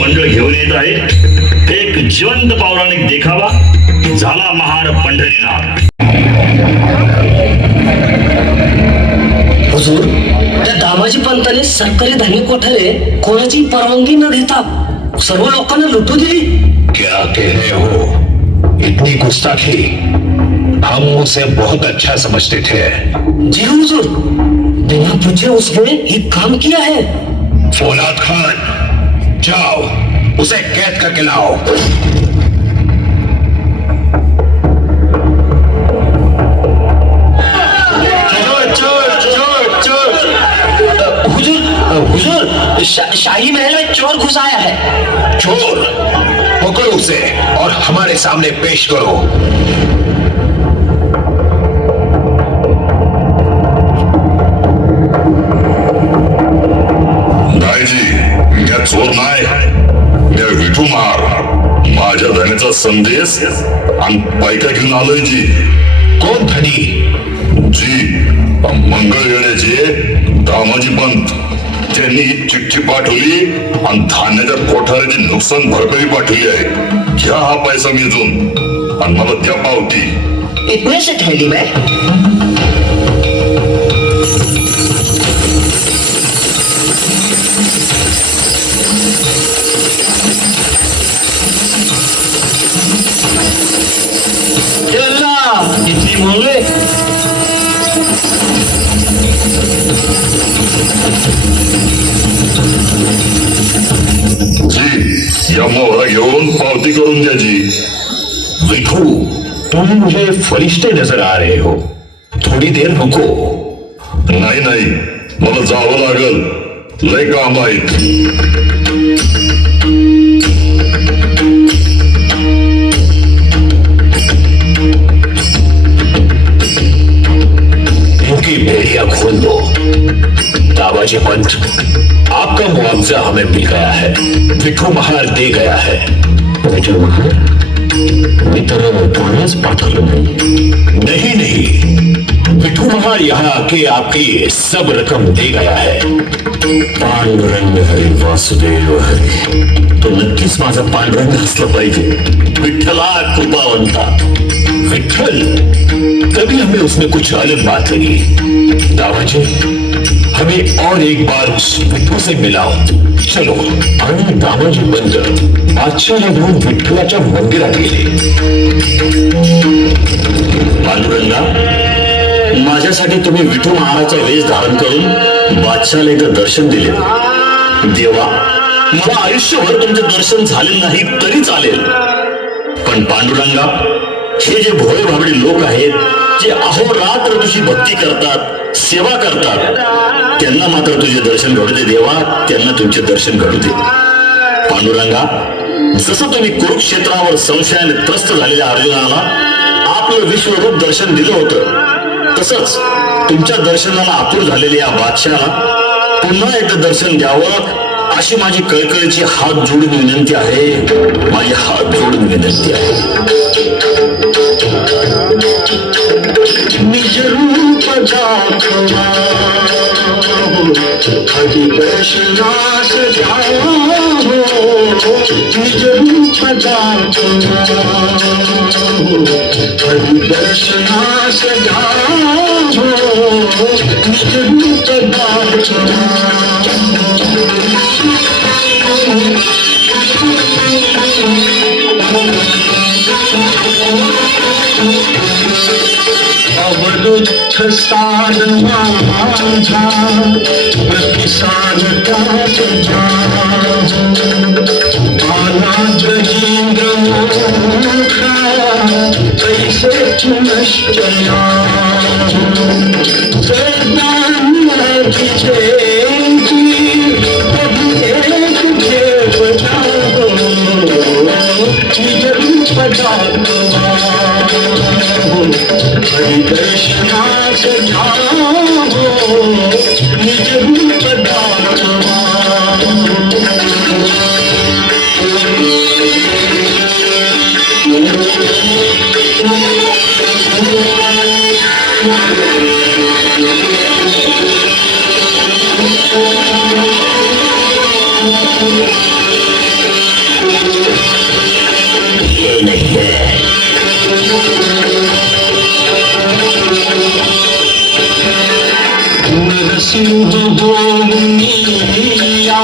मंडळ घेऊन येत आहे एक जिवंत पौराणिक देखावा झाला महार पंढरीनाथ. हुजूर त्या दामाजी पंताने सरकारी धान्य कोठारे कोणाची परवानगी न घेता सर्व लोकांना लुटू दिली? क्या कह रहे हो? इतनी गुस्ताखी. हम उसे बहुत अच्छा समझते थे। जी हुजूर बिना पूछे उसने ये काम किया है। फौलाद खान जाओ, उसे कैद करके लाओ। हुजूर शाही महल में चोर घुस आया है। चोर, पकड़ो उसे और हमारे सामने पेश करो। त्याचा संदेश आणि बायका घेऊन आलोय जी कोण धनी? जी मंगळ येण्याचे दामाजी पंत. त्यांनी चिठ्ठी पाठवली आणि धान्याच्या कोठाराची नुकसान भरपाई पाठवली आहे. घ्या हा पैसा मिळून आणि मला त्या पावती. इतने से ठहली में पावती जी विठू तुम मुझे फरिश्ते नज़र आ रहे हो। थोड़ी देर रुको। नाही नाही मला जावं लागल। लय काम आहे खोल दो। दाबाजी पंत आपका मुआवजा हमें मिल गया है। विठू महार दे गया है। विठू महार मी तर पुण्याच पाठवलं नाही, नहीं। नहीं विठू महार यहाँ आके आपकी सब रकम दे गया है। पांडुरंग हरे, वासुदेव हरे। तो नक्कीच माझा पांडुरंग असलं पाहिजे विठ्ठला कृपावंता विठ्ठल. कभी हमें उसमें कुछ अलग बात लगी? दावाजी हमें और एक बार उस विठू से मिलाओ। चलो आणि दामाजी बंद। बादशाला घेऊन विठ्ठलाच्या मंदिरात गेले। पांडुरंगा माझ्यासाठी तुम्ही विठू महाराजचा वेश धारण करून बादशाहला इथं दर्शन दिले. देवा मला आयुष्यभर तुमचे दर्शन झाले नाही तरी चालेल. पण पांडुरंगा हे जे भोळे भाबडे लोक आहेत जे अहोरात्र तुझी भक्ती करतात सेवा करतात त्यांना मात्र तुझे दर्शन घडू दे देवा त्यांना तुमचे दर्शन घडू दे. पांडुरंगा जसं तुम्ही कुरुक्षेत्रावर संशयाने त्रस्त झालेल्या अर्जुनाला आपलं विश्वरूप दर्शन दिलं होतं तसंच तुमच्या दर्शनाला आतुर झालेल्या या बादशाला पुन्हा एकदा दर्शन द्यावं अशी माझी कळकळीची हात जोडून विनंती आहे. माझी हात जोडून विनंती आहे. Hadi Krishna Sajjana Vijay Padakana Hadi Krishna Sajjana Vijay Padakana अवरुद्ध स्थान माझा प्रतिसाद का आला जहींद्र मोखा कैसे नश्चया प्रभु एक देवता हो निज रूप दाखवा हरि कृष्णा से धामो निज रूप Thank you. सिंह गोमिया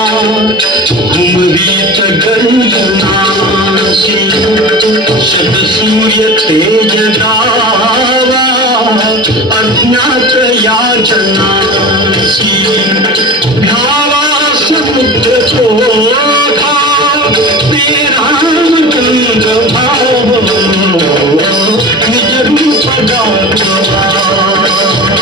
घुमरीत गंजनासी सदसूर्य तेज दावा अज्ञात याचनासी भावा समुद्र चोखा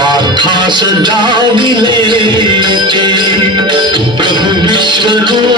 खास जागिले प्रभु विश्वरूप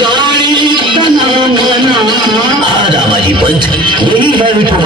जाणी तना मना हाँ दामाजी पंथ यही है विठू